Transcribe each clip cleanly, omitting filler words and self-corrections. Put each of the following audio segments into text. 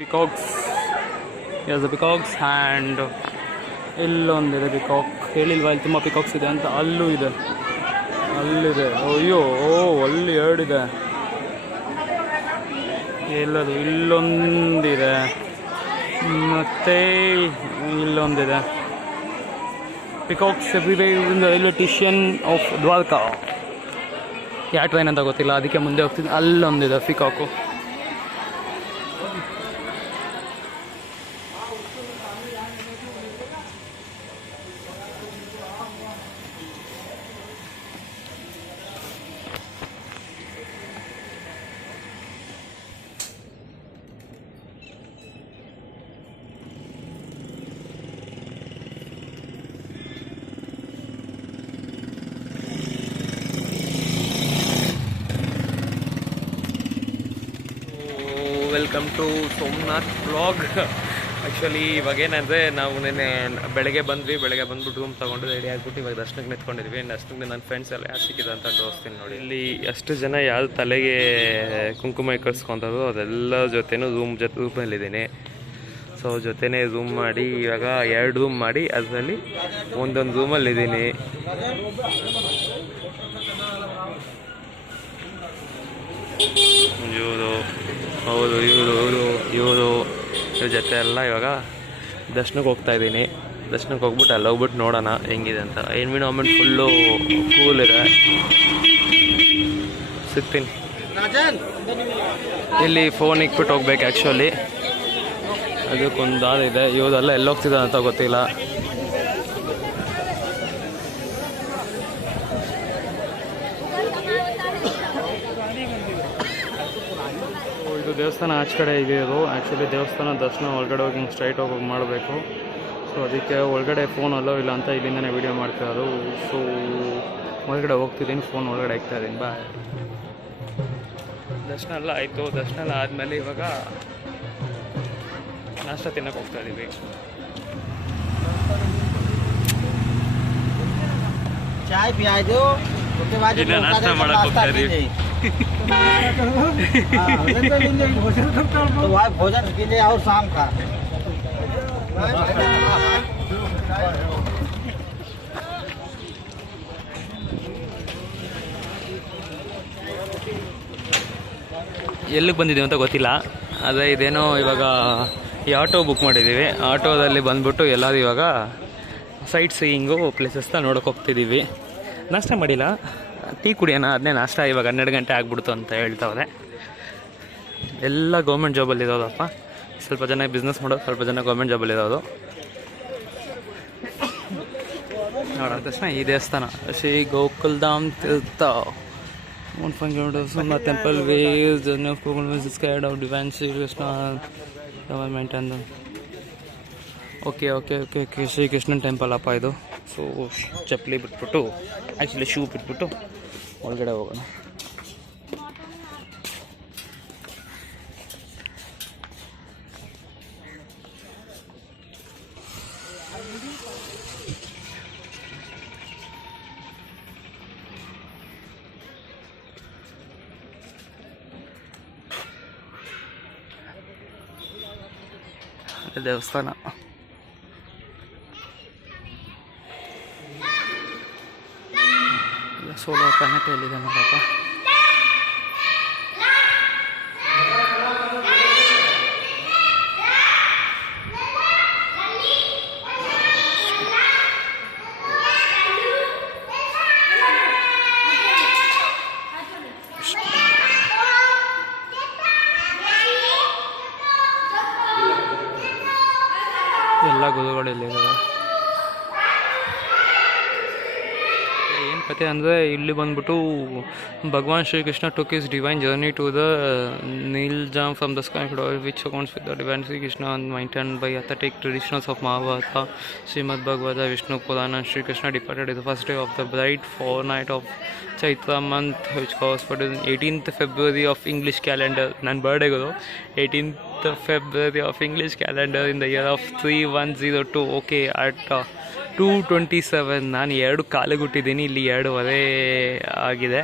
Peacocks. Here's the peacocks and ಇಲ್ಲೊಂದಿದೆ peacock. ಹೇಳಿಲ್ವಾ ಇಲ್ಲಿ ತುಂಬ ಪಿಕಾಕ್ಸ್ ಇದೆ ಅಂತ. ಅಲ್ಲೂ ಇದೆ, ಅಲ್ಲಿದೆ. ಅಯ್ಯೋ ಅಲ್ಲಿ ಎರಡಿದೆ. ಎಲ್ಲದು ಇಲ್ಲೊಂದಿದೆ ಮತ್ತೆ ಇಲ್ಲೊಂದಿದೆ. Peacocks everywhere in the railway station of Dwarka. ಯಾವ ಟ್ರೈನ್ ಅಂತ ಗೊತ್ತಿಲ್ಲ, ಅದಕ್ಕೆ ಮುಂದೆ ಹೋಗ್ತೀನಿ. ಅಲ್ಲೊಂದಿದೆ peacock. Welcome to Somnath vlog. Actually ಇವಾಗ ಏನಂದರೆ ನಾವು ನೆನ್ನೆ ಬೆಳಗ್ಗೆ ಬಂದುಬಿಟ್ಟು ರೂಮ್ ತೊಗೊಂಡು ರೆಡಿ ಆಗಿಬಿಟ್ಟು ಇವಾಗ ದರ್ಶನಕ್ಕೆ ನಿಂತ್ಕೊಂಡಿದ್ವಿ. ದರ್ಶನಕ್ಕೆ ನನ್ನ ಫ್ರೆಂಡ್ಸ್ ಎಲ್ಲ ಯಾರು ಸಿಕ್ಕಿದೆ ಅಂತ ತೋರಿಸ್ತೀನಿ ನೋಡಿ. ಇಲ್ಲಿ ಅಷ್ಟು ಜನ ಯಾರು ತಲೆಗೆ ಕುಂಕುಮ ಕಳ್ಸ್ಕೊತಾರೋ ಅದೆಲ್ಲ ಜೊತೆನೂ ರೂಮಲ್ಲಿದ್ದೀನಿ. ಸೊ ಜೊತೆನೇ ರೂಮ್ ಮಾಡಿ ಇವಾಗ 2 ರೂಮ್ ಮಾಡಿ ಅದರಲ್ಲಿ ಒಂದೊಂದು ರೂಮಲ್ಲಿದ್ದೀನಿ. ಹೌದು ಇವರು ಜೊತೆ ಎಲ್ಲ ಇವಾಗ ದರ್ಶನಕ್ಕೆ ಹೋಗ್ತಾಯಿದ್ದೀನಿ. ದರ್ಶನಕ್ಕೆ ಹೋಗ್ಬಿಟ್ಟು ಅಲ್ಲಿ ಹೋಗ್ಬಿಟ್ಟು ನೋಡೋಣ ಹೆಂಗಿದೆ ಅಂತ. ಎನ್ವಿರಾನ್ಮೆಂಟ್ ಫುಲ್ಲು ಕೂಲ್ ಇದೆ. ಸಿಗ್ತೀನಿ. ಇಲ್ಲಿ ಫೋನ್ ಇಕ್ಬಿಟ್ಟು ಹೋಗ್ಬೇಕು ಆ್ಯಕ್ಚುಲಿ. ಅದಕ್ಕೊಂದು ದಾರಿದೆ. ಇವರೆಲ್ಲ ಎಲ್ಲೋಗ್ತಿದ್ದಾರೆ ಅಂತ ಗೊತ್ತಿಲ್ಲ. ಇದು ದೇವಸ್ಥಾನ ಆಚೆ ಕಡೆ ಇದೆ. ಇದು ಆ್ಯಕ್ಚುಲಿ ದೇವಸ್ಥಾನ ದರ್ಶನ ಒಳಗಡೆ ಹೋಗಿ ಸ್ಟ್ರೈಟ್ ಹೋಗಿ ಮಾಡಬೇಕು. ಸೊ ಅದಕ್ಕೆ ಒಳಗಡೆ ಫೋನ್ ಅಲ್ಲೋ ಇಲ್ಲ ಅಂತ ಇಲ್ಲಿಂದನೇ ವೀಡಿಯೋ ಮಾಡ್ತಿರೋದು. ಸೊ ಒಳಗಡೆ ಹೋಗ್ತಿದ್ದೀನಿ, ಫೋನ್ ಒಳಗಡೆ ಹಾಕ್ತಾಯಿದ್ದೀನಿ. ಬಾಯ್. ದರ್ಶನ ಎಲ್ಲ ಆಯಿತು. ದರ್ಶನ ಎಲ್ಲ ಆದಮೇಲೆ ಇವಾಗ ನಾಷ್ಟ ತಿನ್ನಕ್ಕೆ ಹೋಗ್ತಾಯಿದ್ದೀವಿ. ಇಲ್ಲ ನಾಷ್ಟ ಮಾಡಕ್ಕೆ ಹೋಗ್ತಾಯಿದ್ದೀವಿ. भोजन के लिए और शाम का ಎಲ್ಲಿಗೆ ಬಂದಿದ್ದೀವಿ ಅಂತ ಗೊತ್ತಿಲ್ಲ. ಅದೇ ಇದೇನೋ ಇವಾಗ ಈ ಆಟೋ ಬುಕ್ ಮಾಡಿದ್ದೀವಿ. ಆಟೋದಲ್ಲಿ ಬಂದ್ಬಿಟ್ಟು ಎಲ್ಲರೂ ಇವಾಗ ಸೈಟ್ ಸೀಯಿಂಗು ಪ್ಲೇಸಸ್ನ ನೋಡೋಕೆ ಹೋಗ್ತಿದ್ದೀವಿ. ನಾಷ್ಟ ಮಾಡಿಲ್ಲ, ಟೀ ಕುಡಿಯೋಣ. ಅದನ್ನೇ ನಾಷ್ಟ. ಇವಾಗ 12 ಗಂಟೆ ಆಗ್ಬಿಡ್ತು ಅಂತ ಹೇಳ್ತಾವ್ರೆ. ಎಲ್ಲ ಗೌರ್ಮೆಂಟ್ ಜಾಬಲ್ಲಿರೋದಪ್ಪ. ಸ್ವಲ್ಪ ಜನ ಬಿಸ್ನೆಸ್ ಮಾಡೋದು, ಸ್ವಲ್ಪ ಜನ ಗೌರ್ಮೆಂಟ್ ಜಾಬಲ್ಲಿರೋದು. ನೋಡೋಣ ತಕ್ಷಣ ಈ ದೇವಸ್ಥಾನ ಶ್ರೀ ಗೋಕುಲ್ಧಾಮ್ ತೀರ್ಥ 1 km Somnath Temple ways journey of pilgrimage is carried out divine Sri Krishna government and okay Shri Krishnan temple ಅಪ್ಪ ಇದು. ಸೊ ಚಪ್ಪಲಿ ಬಿಟ್ಬಿಟ್ಟು, ಆ್ಯಕ್ಚುಲಿ ಶೂ ಬಿಟ್ಬಿಟ್ಟು ಒಳಗಡೆ ಹೋಗೋಣ. ದೇವಸ್ಥಾನ ಸೋಲಾರ್ ಪ್ಲಾನೆಟ್ ಎಲ್ಲಿದೆ ನೋಡಪ್ಪ. ಎಲ್ಲ ಗುರುಗಳಿಲ್ಲಿದ್ದಾವೆ. ಏನು ಕತೆ ಅಂದರೆ ಇಲ್ಲಿ ಬಂದ್ಬಿಟ್ಟು ಭಗವಾನ್ Shrikrishna took his divine journey to the Neeljam from the sky, which accounts with the divine Sri Krishna and maintained by authentic traditions of Mahabharata, Srimad Bhagavata, Vishnu Purana. Sri Krishna departed the first day of the bright fortnight of Chaitra month, which corresponds 18th February of English calendar. ನನ್ನ ಬರ್ಡೇಗಳು 18th February of English calendar in the year of 3102. Okay, at 2:27. ನಾನು 2 ಕಾಲಿಗೆ ಹುಟ್ಟಿದ್ದೀನಿ, ಇಲ್ಲಿ 2:15 ಆಗಿದೆ.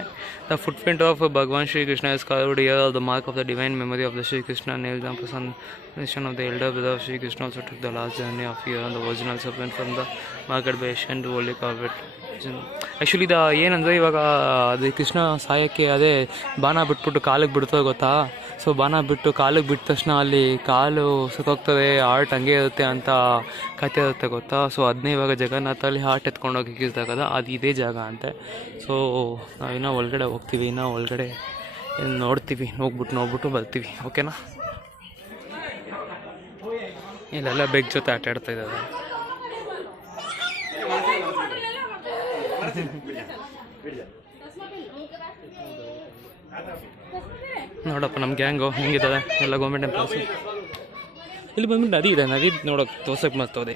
The footprint of Bhagwan Shri Krishna is carved here, the mark of the divine memory of the Shri Krishna nailed on presentation of the elder brother of Sri Krishna also took the last journey of year on the original serpent from the market by ancient holy carpet. Actually ಏನಂದರೆ ಇವಾಗ ಅದು ಕೃಷ್ಣ ಸಾಯಕ್ಕೆ ಅದೇ ಬಾಣ ಬಿಟ್ಬಿಟ್ಟು ಕಾಲಿಗೆ ಬಿಡ್ತದೆ ಗೊತ್ತಾ. So ಬಾಣ ಬಿಟ್ಟು ಕಾಲಿಗೆ ಬಿಟ್ಟ ತಕ್ಷಣ ಅಲ್ಲಿ ಕಾಲು ಸುತ್ತೋಗ್ತದೆ, ಹಾರ್ಟ್ ಹಂಗೆ ಇರುತ್ತೆ ಅಂತ ಕಥೆ ಇರುತ್ತೆ ಗೊತ್ತಾ. ಸೊ ಅದನ್ನೇ ಇವಾಗ ಜಗನ್ನಾಥಲ್ಲಿ ಹಾರ್ಟ್ ಎತ್ಕೊಂಡೋಗಿ ಇಕ್ಕಿಸ್ದಾಗದ ಅದು ಇದೇ ಜಾಗ ಅಂತೆ. ಸೊ ನಾವಿನ್ನೂ ಒಳಗಡೆ ಹೋಗ್ತೀವಿ, ಇನ್ನೂ ಒಳಗಡೆ ನೋಡ್ತೀವಿ, ನೋಡ್ಬಿಟ್ಟು ಬರ್ತೀವಿ. ಓಕೆನಾ. ಇಲ್ಲೆಲ್ಲ ಬೆಗ್ ಜೊತೆ ಆಟ ಆಡ್ತಾ ಇದ್ದಾರೆ. ನೋಡಪ್ಪ ನಮ್ಮ ಗ್ಯಾಂಗು ಹೆಂಗಿದ್ದಾರೆ ಎಲ್ಲ. Government employees. ಇಲ್ಲಿ ಬಂದ್ಬಿಟ್ಟು ನದಿ ಇದೆ, ನದಿ ನೋಡೋಕೆ ತೋರ್ಸಕ್ಕೆ ಮರ್ತೋದೆ.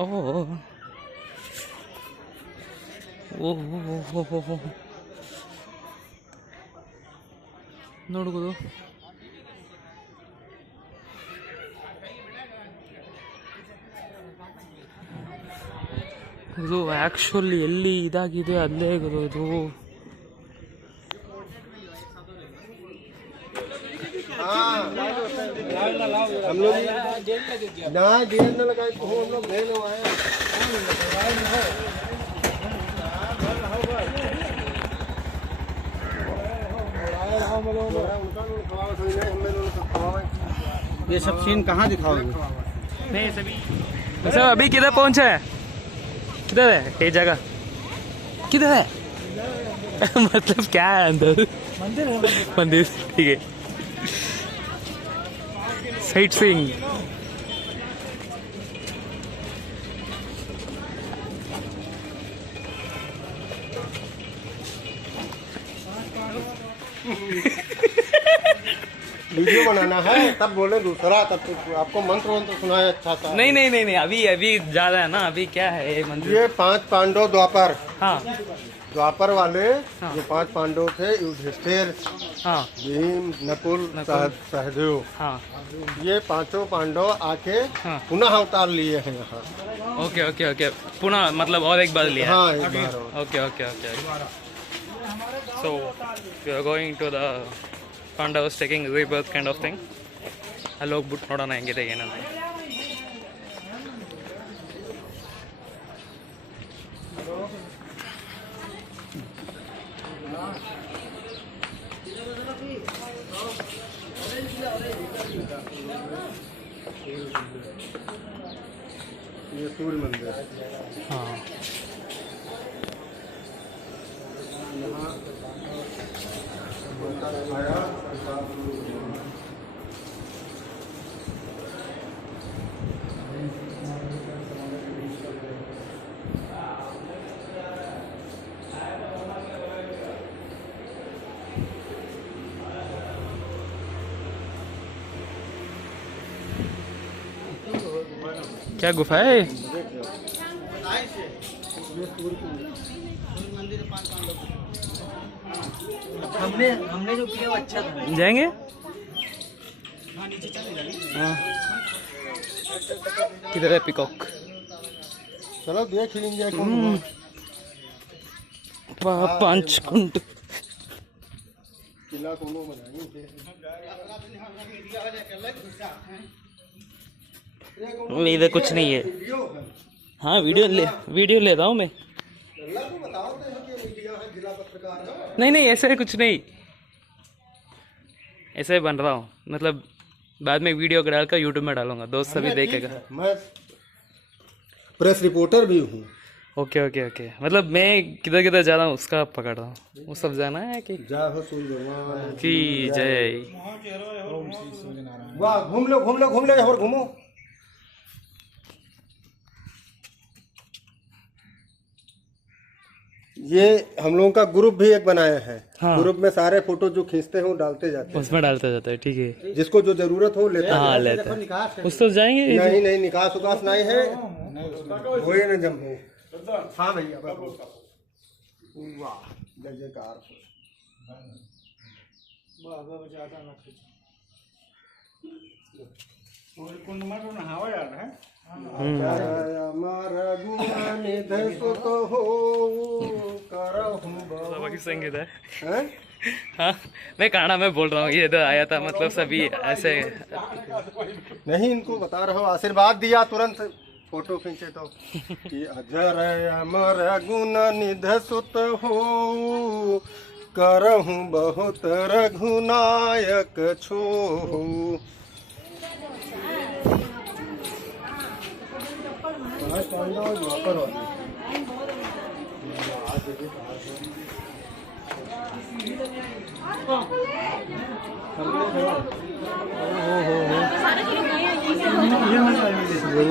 ಓಹೋ ನೋಡ್ಬೋದು. ಇದು ಆ್ಯಕ್ಚುಲಿ ಎಲ್ಲಿ ಇದಾಗಿದೆ ಅಲ್ಲೇ ಇರೋದು. ये सब सीन कहाँ दिखाओगे? नहीं सर अभी किधर पहुँचे हैं? किधर है ये जगह? किधर है? मतलब क्या है अंदर? मंदिर ठीक है. Sight seeing. वीडियो बनाना है तब बोले दूसरा, तब तो आपको मंत्र वंत्र सुनाया अच्छा था. नहीं अभी ज्यादा है ना. अभी क्या है ये मंदिर? ये 5 पांडव द्वापर. हाँ द्वापर वाले हाँ. जो 5 पांडव थे, युधिष्ठिर, हाँ भीम, नकुल, सहदेव. हाँ ये 5 पांडव आके हाँ. पुनः अवतार लिए हैं यहाँ. ओके पुनः मतलब और एक बार लिया. हाँ एक बार और. Okay. So we are going to the Pandavas taking rebirth kind of thing. ಅಲ್ಲಿ ಹೋಗ್ಬಿಟ್ಟು ನೋಡೋಣ ಹೆಂಗಿದೆ ಏನಂತ. ये सूर्य मंदिर. हाँ क्या गुफा है? हमने जो किया वो अच्छा था. जाएंगे? हाँ. किधर है पिकॉक? चलो देख लेंगे. 5 कुंट. किला कोनो बनाएंगे. इधर कुछ नहीं है. हाँ वीडियो ले रहा हूँ मैं. नहीं ऐसे कुछ नहीं, ऐसे ही बन रहा हूँ. मतलब बाद में वीडियो डालकर यूट्यूब में डालूंगा, दोस्त सभी देखेगा. मैं प्रेस रिपोर्टर भी हूँ. ओके. मतलब मैं किधर जा रहा हूँ उसका पकड़ रहा हूँ. वो सब जाना है कि जय हो सूर्य भगवान की जय. वाह घूम लो यहाँ पर घूमो. ये हम लोगों का ग्रुप भी एक बनाया है. हाँ. ग्रुप में सारे फोटो जो खींचते हैं वो डालते जाते हैं. उसमें डालता जाता है. ठीक है, जिसको जो जरूरत हो लेता है. हाँ लेता है. उस तरफ जाएंगे? नहीं निकास उकास नहीं है. वही ना जम्मू. हाँ भैया वाह जय जयकार. संगीत है हाँ मैं काना में बोल रहा हूँ ये तो आया था मतलब सभी ऐसे नहीं इनको बता रहा हूँ आशीर्वाद दिया तुरंत फोटो खींचे तो कि अजर अमर गुण निध सुत हो करहूँ बहुत रघुनायक छो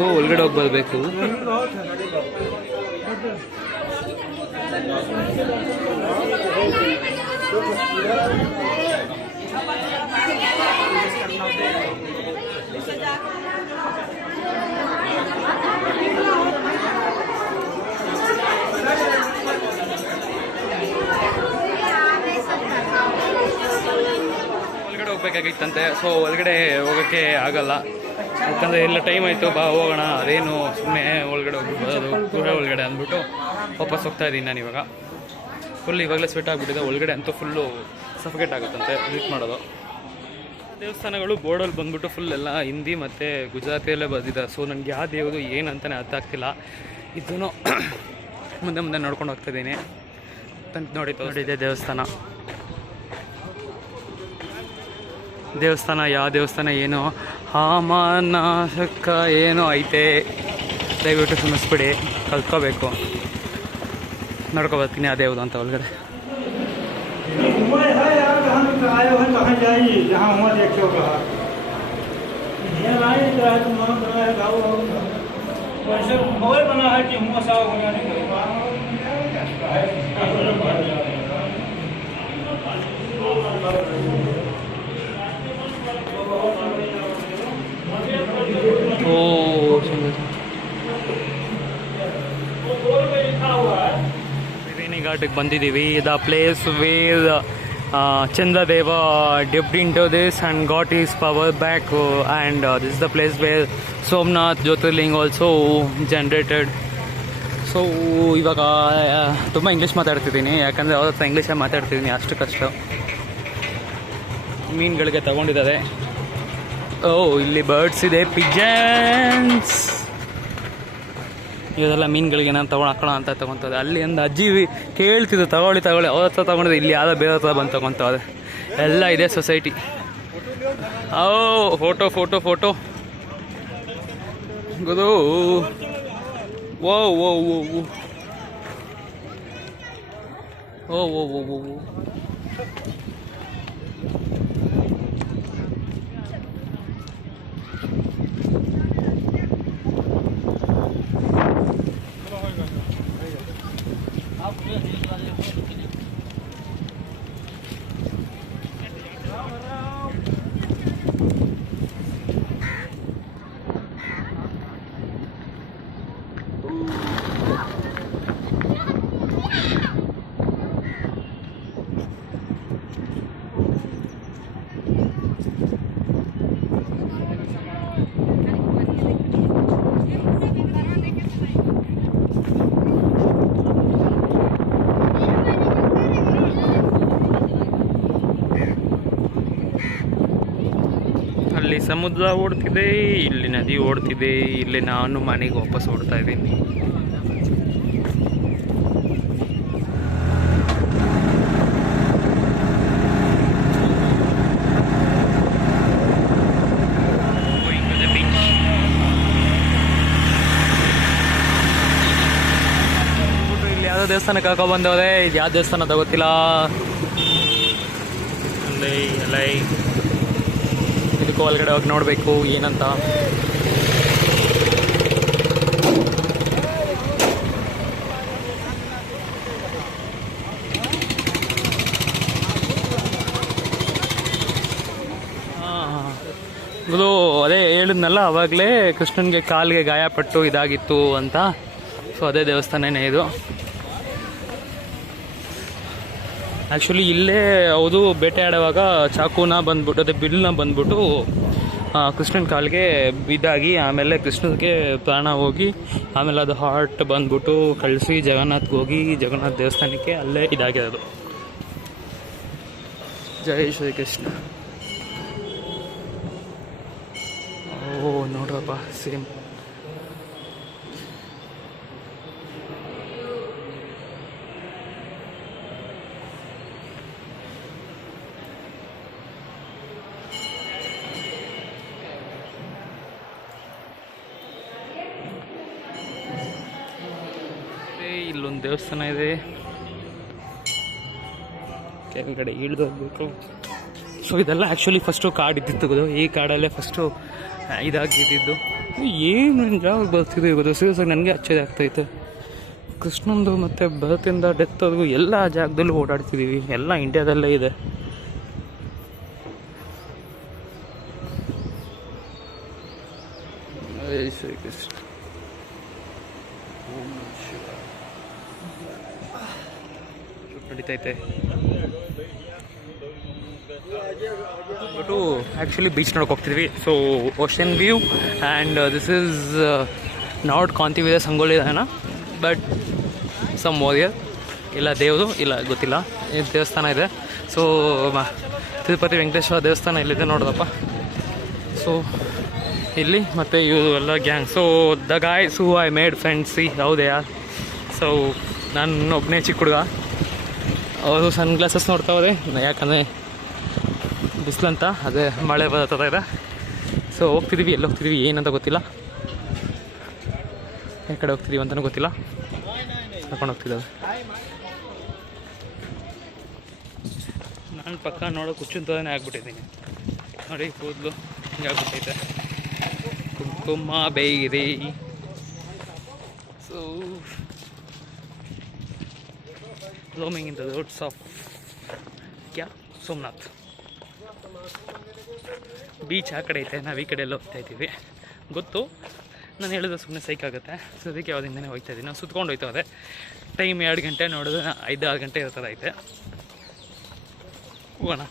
ಒಳಗಡೆ ಹೋಗಿ ಬರಬೇಕು ಒಳಗಡೆ ಹೋಗ್ಬೇಕಾಗಿತ್ತಂತೆ ಸೊ ಒಳಗಡೆ ಹೋಗೋಕ್ಕೆ ಆಗಲ್ಲ ಯಾಕಂದರೆ ಎಲ್ಲ ಟೈಮ್ ಆಯಿತು ಬಾ ಹೋಗೋಣ ಅದೇನು ಸುಮ್ಮನೆ ಒಳಗಡೆ ಹೋಗ್ಬಿಡೋದು ಪೂರ ಒಳಗಡೆ ಅಂದ್ಬಿಟ್ಟು ವಾಪಸ್ ಹೋಗ್ತಾ ಇದ್ದೀನಿ ನಾನು ಇವಾಗ ಫುಲ್ ಇವಾಗಲೇ ಸ್ವೆಟ್ ಆಗಿಬಿಟ್ಟಿದೆ ಒಳಗಡೆ ಅಂತೂ ಫುಲ್ಲು ಸಫಿಕೇಟ್ ಆಗುತ್ತಂತೆ ವಿಸಿಟ್ ಮಾಡೋದು ದೇವಸ್ಥಾನಗಳು ಬೋರ್ಡಲ್ಲಿ ಬಂದ್ಬಿಟ್ಟು ಫುಲ್ ಎಲ್ಲ ಹಿಂದಿ ಮತ್ತು ಗುಜರಾತಿಯಲ್ಲೇ ಬಂದಿದೆ ಸೊ ನನಗೆ ಯಾವ ದೇವುದು ಏನು ಅಂತಲೇ ಅರ್ಥ ಆಗ್ತಿಲ್ಲ ಇದನ್ನು ಮುಂದೆ ಮುಂದೆ ನೋಡ್ಕೊಂಡು ಹೋಗ್ತಾಯಿದ್ದೀನಿ ನೋಡಿದೆ ದೇವಸ್ಥಾನ ಯಾವ ದೇವಸ್ಥಾನ ಏನು ಹಾಮಾನಾಶಕ ಏನೋ ಐತೆ ದಯವಿಟ್ಟು ಕ್ಷಮಿಸ್ಬಿಡಿ ಕಲ್ತ್ಕೋಬೇಕು ನೋಡ್ಕೊಬರ್ತೀನಿ ಅದೇ ಯಾವುದು ಅಂತ ಒಳಗಡೆ ತ್ರಿವೇಣಿ ಘಾಟಿಗೆ ಬಂದಿದ್ದೀವಿ the place where Chandradev dipped into this and got his power back and this is the place where Somnath Jyotirling also generated. So ಇವಾಗ ತುಂಬ ಇಂಗ್ಲೀಷ್ ಮಾತಾಡ್ತಿದ್ದೀನಿ ಯಾಕಂದರೆ ಅವ್ರ ಹತ್ರ ಇಂಗ್ಲೀಷಲ್ಲಿ ಮಾತಾಡ್ತಿದ್ದೀನಿ ಅಷ್ಟಕ್ಕಷ್ಟು ಮೀನುಗಳಿಗೆ ತಗೊಂಡಿದ್ದಾರೆ ಓ ಇಲ್ಲಿ ಬರ್ಡ್ಸ್ ಇದೆ ಪಿಜನ್ಸ್ ಇದೆಲ್ಲ ಮೀನುಗಳಿಗೆ ನಾನು ತೊಗೊಂಡು ಹಾಕೋಣ ಅಂತ ತೊಗೊತದೆ ಅಲ್ಲಿ ಒಂದು ಅಜ್ಜಿ ಕೇಳ್ತಿದ್ದು ತಗೊಳ್ಳಿ ಅವ್ರ ಹತ್ರ ತೊಗೊಂಡಿದ್ದು ಇಲ್ಲಿ ಯಾವುದೋ ಬೇರೆ ಹತ್ರ ಬಂದು ತೊಗೊತದೆ ಎಲ್ಲ ಇದೆ ಸೊಸೈಟಿ ಓ ಫೋಟೋ ಫೋಟೋ ಫೋಟೋ ಗುರು ಓ ಓ ಓ ಓ ಓ ಓ ಓ ಓ ಅಲ್ಲಿ ಸಮುದ್ರ ಓಡ್ತಿದೆ ಇಲ್ಲಿ ನದಿ ಓಡ್ತಿದೆ ಇಲ್ಲಿ ನಾನು ಮನೆಗೆ ವಾಪಸ್ ಓಡ್ತಾ ಇದ್ದೀನಿ ಇಲ್ಲಿ ಯಾವುದೋ ದೇವಸ್ಥಾನಕ್ಕೆ ಹಾಕೋ ಬಂದವ್ರೆ ಇದು ಯಾವ ದೇವಸ್ಥಾನ ಗೊತ್ತಿಲ್ಲ ಇದಕ್ಕೂ ಒಳಗಡೆ ಹೋಗಿ ನೋಡಬೇಕು ಏನಂತ ಇದು ಅದೇ ಹೇಳಿದ್ನಲ್ಲ ಅವಾಗಲೇ ಕೃಷ್ಣನಿಗೆ ಕಾಲಿಗೆ ಗಾಯಪಟ್ಟು ಇದಾಗಿತ್ತು ಅಂತ ಸೊ ಅದೇ ದೇವಸ್ಥಾನನೇ ಇದು ಆ್ಯಕ್ಚುಲಿ ಇಲ್ಲೇ ಹೌದು ಬೇಟೆ ಆಡುವಾಗ ಚಾಕುನ ಬಂದ್ಬಿಟ್ಟು ಅದೇ ಬಿಲ್ನ ಬಂದ್ಬಿಟ್ಟು ಕೃಷ್ಣನ ಕಾಲಿಗೆ ಇದಾಗಿ ಆಮೇಲೆ ಕೃಷ್ಣನಿಗೆ ಪ್ರಾಣ ಹೋಗಿ ಆಮೇಲೆ ಅದು ಹಾರ್ಟ್ ಬಂದ್ಬಿಟ್ಟು ಕಳಿಸಿ ಜಗನ್ನಾಥ್ಗೆ ಹೋಗಿ ಜಗನ್ನಾಥ ದೇವಸ್ಥಾನಕ್ಕೆ ಅಲ್ಲೇ ಇದಾಗಿರೋದು. ಜೈ ಶ್ರೀಕೃಷ್ಣ. ಓ ನೋಡ್ರಪ್ಪ ಸೇಮ್. ಇಲ್ಲೊಂದು ದೇವಸ್ಥಾನ ಇದೆ, ಕೆಳಗಡೆ ಇಳಿದು ಹೋಗ್ಬೇಕು. ಸೊ ಇದೆಲ್ಲ ಆ್ಯಕ್ಚುಲಿ ಫಸ್ಟು ಕಾಡು ಇದ್ದಿತ್ತು, ಈ ಕಾಡಲ್ಲೇ ಫಸ್ಟು ಇದಾಗಿದ್ದು. ಏನು ಜಾಗ ಬರ್ತಿದೆ ಇವತ್ತು ಸೀರಿಯಸ್ಸಾಗಿ ನನಗೆ ಆಶ್ಚರ್ಯ ಆಗ್ತಾಯಿತ್ತು. ಕೃಷ್ಣಂದು ಮತ್ತು ಬರ್ತಿಂದ ಡೆತ್ವರೆಗೂ ಎಲ್ಲ ಜಾಗದಲ್ಲೂ ಓಡಾಡ್ತಿದ್ದೀವಿ, ಎಲ್ಲ ಇಂಡಿಯಾದಲ್ಲೇ ಇದೆ. ಶ್ರೀಕೃಷ್ಣ ನಡೀತೈತೆ. ಬಟ್ಟು ಆ್ಯಕ್ಚುಲಿ ಬೀಚ್ ನೋಡೋಕೆ ಹೋಗ್ತಿದ್ವಿ. So ocean view and this is not ಕಾಂತಿವಿದ ಸಂಗೊಳ್ಳಿದಾನ, ಬಟ್ ಸಮ್ ವಾರಿಯರ್ ಇಲ್ಲ ದೇವರು ಇಲ್ಲ ಗೊತ್ತಿಲ್ಲ. ಈ ದೇವಸ್ಥಾನ ಇದೆ. ಸೊ ತಿರುಪತಿ ವೆಂಕಟೇಶ್ವರ ದೇವಸ್ಥಾನ ಇಲ್ಲಿದೆ ನೋಡೋದಪ್ಪ. ಸೊ ಇಲ್ಲಿ ಮತ್ತು ಇವರು ಎಲ್ಲ gang. So the guys who I made friends see ಹೌದೆಯಾ. ಸೊ ನಾನು ಒಬ್ಬನೇ ಚಿಕ್ಕ ಹುಡುಗ, ಅವರು ಸನ್ ಗ್ಲಾಸಸ್ ನೋಡ್ತಾವ್ರೆ ಯಾಕಂದರೆ ಬಿಸಿಲಂತ, ಅದೇ ಮಳೆ ಬರೋ ಇದೆ. ಸೊ ಹೋಗ್ತಿದ್ದೀವಿ, ಎಲ್ಲಿ ಹೋಗ್ತಿದ್ದೀವಿ ಏನಂತ ಗೊತ್ತಿಲ್ಲ, ಯಾವ ಕಡೆ ಹೋಗ್ತಿದ್ದೀವಿ ಅಂತಲೂ ಗೊತ್ತಿಲ್ಲ, ಕರ್ಕೊಂಡು ಹೋಗ್ತಿದ್ದಾವೆ. ನಾನು ಪಕ್ಕ ನೋಡೋಕೆ ಹುಚ್ಚುಂತನೇ ಆಗ್ಬಿಟ್ಟಿದ್ದೀನಿ ನೋಡಿ, ಕೂದಲು ಹಿಂಗೆ ಆಗ್ಬಿಟ್ಟೈತೆ, ಕುಂಕುಮ ಬೇರೆ. So roaming in the roads of Somnath beach. ಆ ಕಡೆ ಐತೆ, ನಾವು ಈ ಕಡೆ ಎಲ್ಲ ಹೋಗ್ತಾ ಇದ್ದೀವಿ ಗೊತ್ತು. ನಾನು ಹೇಳಿದ್ರೆ ಸುಮ್ಮನೆ ಸೈಕ್ ಆಗುತ್ತೆ. ಸೊ ಅದಕ್ಕೆ ಯಾವುದಿಂದನೇ ಹೋಗ್ತಾ ಇದ್ದೀನಿ. ನಾವು ಸುತ್ಕೊಂಡು ಹೋಗ್ತಾವೆ. ಟೈಮ್ 2 ಗಂಟೆ ನೋಡಿದ್ರೆ 5-6 ಗಂಟೆ ಇರ್ತದೆ ಐತೆ. ಹೋಗೋಣ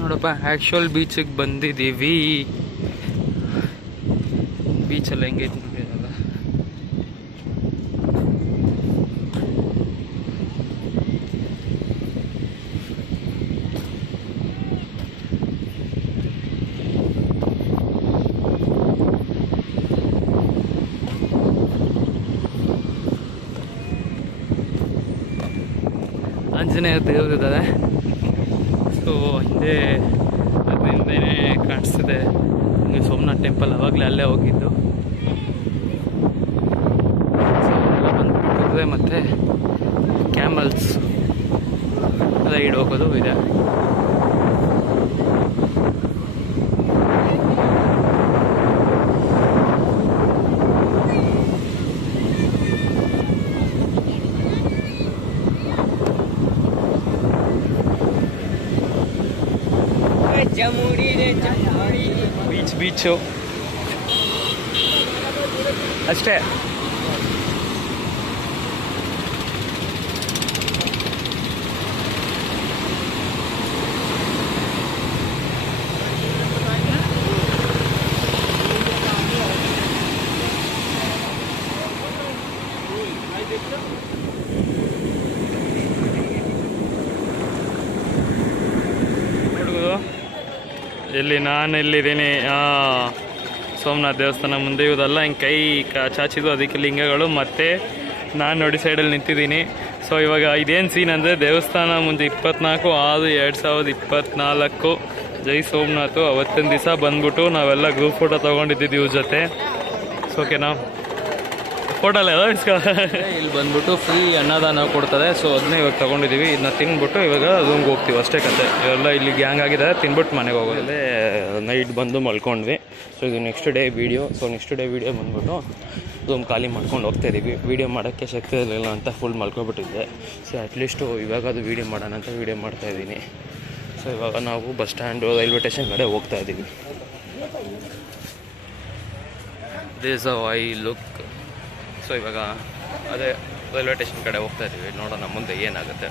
ನೋಡಪ್ಪ. ಆ್ಯಕ್ಚುಯಲ್ ಬೀಚಿಗೆ ಬಂದಿದ್ದೀವಿ. ಬೀಚಲ್ಲಿ ಹೆಂಗೈತೆ ನೋಡಿ. ಆಂಜನೇಯ ದೇವರಿದ್ದಾರೆ. ಸೊ ಹಿಂದೆ ಅದರಿಂದೇ ಕಾಣಿಸ್ತಿದೆ ನಿಮಗೆ ಸೋಮನಾಥ್ ಟೆಂಪಲ್. ಆವಾಗಲೇ ಅಲ್ಲೇ ಹೋಗಿದ್ದು. ಸೊ ಎಲ್ಲ ಬಂದುಬಿಟ್ಟಿದೆ. ಮತ್ತು ಕ್ಯಾಮಲ್ಸ್ ರೈಡ್ ಹೋಗೋದು ಇದೆ. ಬೀಚು ಅಷ್ಟೇ. ಇಲ್ಲಿ ನಾನು ಎಲ್ಲಿದ್ದೀನಿ, ಸೋಮನಾಥ್ ದೇವಸ್ಥಾನ ಮುಂದೆ. ಇವರೆಲ್ಲ ಹಿಂಗೆ ಕೈ ಚಾಚಿದ್ದು, ಅದಕ್ಕೆ ಲಿಂಗಗಳು. ಮತ್ತು ನಾನು ನೋಡಿ ಸೈಡಲ್ಲಿ ನಿಂತಿದ್ದೀನಿ. ಸೊ ಇವಾಗ ಇದೇನು ಸೀನ್ ಅಂದರೆ, ದೇವಸ್ಥಾನ ಮುಂದೆ 24/6/2024 ಜೈ ಸೋಮನಾಥ್. ಅವತ್ತಿನ ದಿವಸ ಬಂದ್ಬಿಟ್ಟು ನಾವೆಲ್ಲ ಗ್ರೂಪ್ ಫೋಟೋ ತೊಗೊಂಡಿದ್ದೀವಿ ಇವ್ರ ಜೊತೆ. ಸೊ ಓಕೆನಾ, ಫೋಟೋ ಎಲ್ಲ ಇಲ್ಲಿ ಬಂದ್ಬಿಟ್ಟು ಫ್ರೀ ಅನ್ನದಾನ ಕೊಡ್ತದೆ. ಸೊ ಅದನ್ನೇ ಇವಾಗ ತೊಗೊಂಡಿದ್ದೀವಿ. ಇದನ್ನ ತಿಂದ್ಬಿಟ್ಟು ಇವಾಗ ರೂಮ್ಗೆ ಹೋಗ್ತೀವಿ ಅಷ್ಟೇ ಕತೆ. ಇವೆಲ್ಲ ಇಲ್ಲಿ ಗ್ಯಾಂಗ್ ಆಗಿದ್ದಾರೆ, ತಿನ್ಬಿಟ್ಟು ಮನೆಗೆ ಹೋಗೋದೇ. ನೈಟ್ ಬಂದು ಮಲ್ಕೊಂಡ್ವಿ. ಸೊ ಇದು next day video. So next day video ಬಂದ್ಬಿಟ್ಟು ರೂಮ್ ಖಾಲಿ ಮಾಡ್ಕೊಂಡು ಹೋಗ್ತಾಯಿದ್ದೀವಿ. ವೀಡಿಯೋ ಮಾಡೋಕ್ಕೆ ಶಕ್ತಿ ಇರಲಿಲ್ಲ ಅಂತ ಫುಲ್ ಮಲ್ಕೊಬಿಟ್ಟಿದ್ದೆ. ಸೊ ಅಟ್ಲೀಸ್ಟು ಇವಾಗ ಅದು ವೀಡಿಯೋ ಮಾಡೋಣ ಅಂತ ವೀಡಿಯೋ ಮಾಡ್ತಾಯಿದ್ದೀನಿ. ಸೊ ಇವಾಗ ನಾವು ಬಸ್ ಸ್ಟ್ಯಾಂಡು ರೈಲ್ವೆ ಸ್ಟೇಷನ್ ಕಡೆ ಹೋಗ್ತಾಯಿದ್ದೀವಿ. This how I look. So ಇವಾಗ ಅದೇ ರೈಲ್ವೆ ಸ್ಟೇಷನ್ ಕಡೆ ಹೋಗ್ತಾ ಇದ್ದೀವಿ. ನೋಡೋಣ ಮುಂದೆ ಏನಾಗುತ್ತೆ.